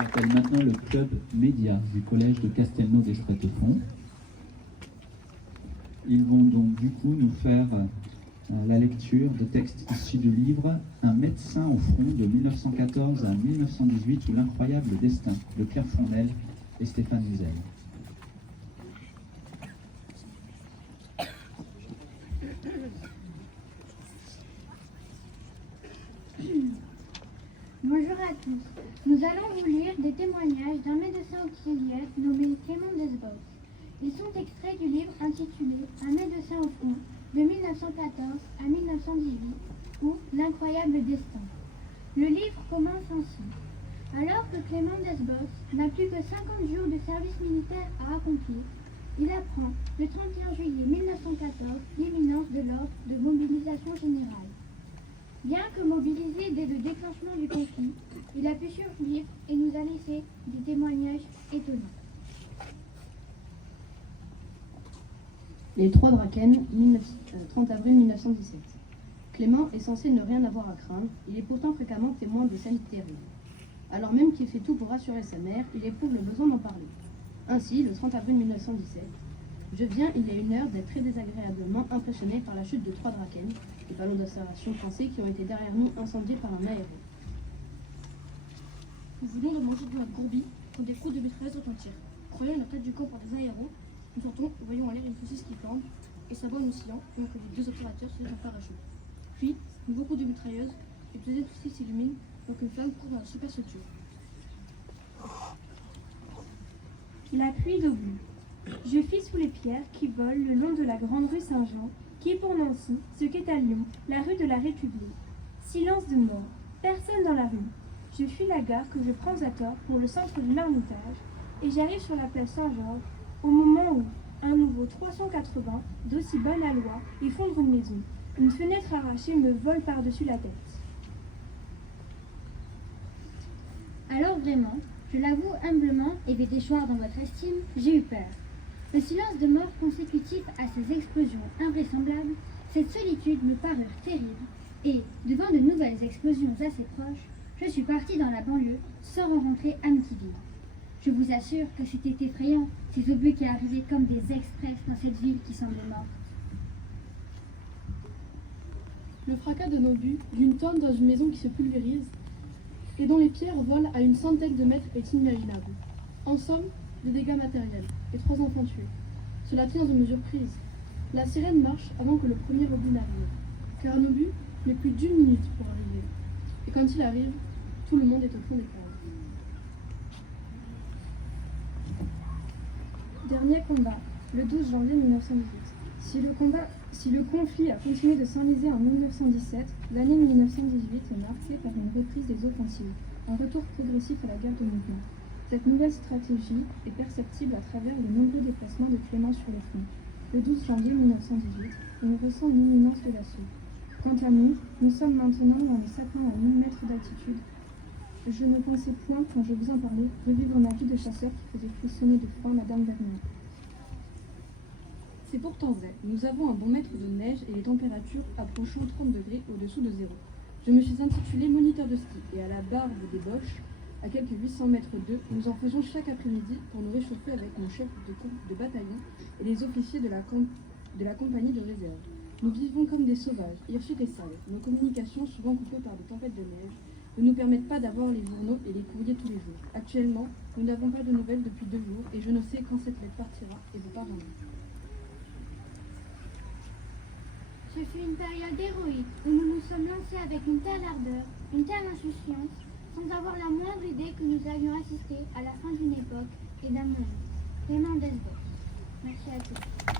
J'appelle maintenant le club média du collège de Castelnau d'Espretefond. Ils vont donc du coup nous faire la lecture de textes issus du livre Un médecin au front de 1914 à 1918 ou l'incroyable destin de Claire Fournel et Stéphane Huzel. Bonjour à tous. Nous allons vous lire des témoignages d'un médecin auxiliaire nommé Clément Desbos. Ils sont extraits du livre intitulé Un médecin au front de 1914 à 1918 ou L'incroyable destin. Le livre commence ainsi. Alors que Clément Desbos n'a plus que 50 jours de service militaire à accomplir, il apprend le 31 juillet 1914 l'imminence de l'ordre de mobilisation générale. Bien que mobilisé dès le déclenchement du conflit, il a pu survivre et nous a laissé des témoignages étonnants. Les Trois Draken, 30 avril 1917. Clément est censé ne rien avoir à craindre, il est pourtant fréquemment témoin de scènes terribles. Alors même qu'il fait tout pour rassurer sa mère, il éprouve le besoin d'en parler. Ainsi, le 30 avril 1917, je viens il y a une heure d'être très désagréablement impressionné par la chute de Trois Draken, les ballons d'observation français qui ont été derrière nous incendiés par un aéro. Nous venons de manger de la Gourbie quand des coups de mitrailleuse retentirent. Croyant la tête du camp par des aéros, nous sortons, voyons en l'air une saucisse qui flambe et sa bonne oscillant pendant que les deux observateurs se jettent en parachute. Puis, nouveau coup de mitrailleuse et le deuxième saucisse s'illumine donc une flamme court dans la superstructure. La pluie d'obus. Je fis sous les pierres qui volent le long de la grande rue Saint-Jean, qui est pour Nancy, ce qu'est à Lyon, la rue de la République. Silence de mort, personne dans la rue. Je fuis la gare que je prends à tort pour le centre du Marmitage, et j'arrive sur la place Saint-Georges, au moment où un nouveau 380, d'aussi bonne aloi, effondre une maison. Une fenêtre arrachée me vole par-dessus la tête. Alors vraiment, je l'avoue humblement et vais déchoir dans votre estime, j'ai eu peur. Le silence de mort consécutif à ces explosions invraisemblables, cette solitude me parurent terrible, et, devant de nouvelles explosions assez proches, je suis partie dans la banlieue sans rencontrer Amityville. Je vous assure que c'était effrayant, ces obus qui arrivaient comme des express dans cette ville qui semblait morte. Le fracas d'un obus, d'une tonne dans une maison qui se pulvérise et dont les pierres volent à une centaine de mètres est inimaginable. En somme, des dégâts matériels et 3 enfants tués. Cela tient aux mesures prises. La sirène marche avant que le premier obus n'arrive, car un obus n'est plus d'1 minute pour arriver. Et quand il arrive, tout le monde est au fond des caves. Dernier combat, le 12 janvier 1918. Si le conflit a continué de s'enliser en 1917, l'année 1918 est marquée par une reprise des offensives, un retour progressif à la guerre de mouvement. Cette nouvelle stratégie est perceptible à travers les nombreux déplacements de Clément sur le front. Le 12 janvier 1918, on ressent l'imminence de l'assaut. Quant à nous, nous sommes maintenant dans les sapins à 1000 mètres d'altitude. Je ne pensais point, quand je vous en parlais, revivre ma vie de chasseur qui faisait frissonner de froid Madame Vernon. C'est pourtant vrai, nous avons un bon mètre de neige et les températures approchant 30 degrés au-dessous de zéro. Je me suis intitulé moniteur de ski et à la barbe des Boches, à quelques 800 mètres d'eux, nous en faisons chaque après-midi pour nous réchauffer avec mon chef de bataillon et les officiers de la compagnie de réserve. Nous vivons comme des sauvages, hirsutes et sales. Nos communications, souvent coupées par des tempêtes de neige, ne nous permettent pas d'avoir les journaux et les courriers tous les jours. Actuellement, nous n'avons pas de nouvelles depuis 2 jours et je ne sais quand cette lettre partira et vous parviendra. Ce fut une période héroïque où nous nous sommes lancés avec une telle ardeur, une telle insouciance, sans avoir la moindre idée que nous avions assisté à la fin d'une époque et d'un monde. Clément Desbos. Merci à tous.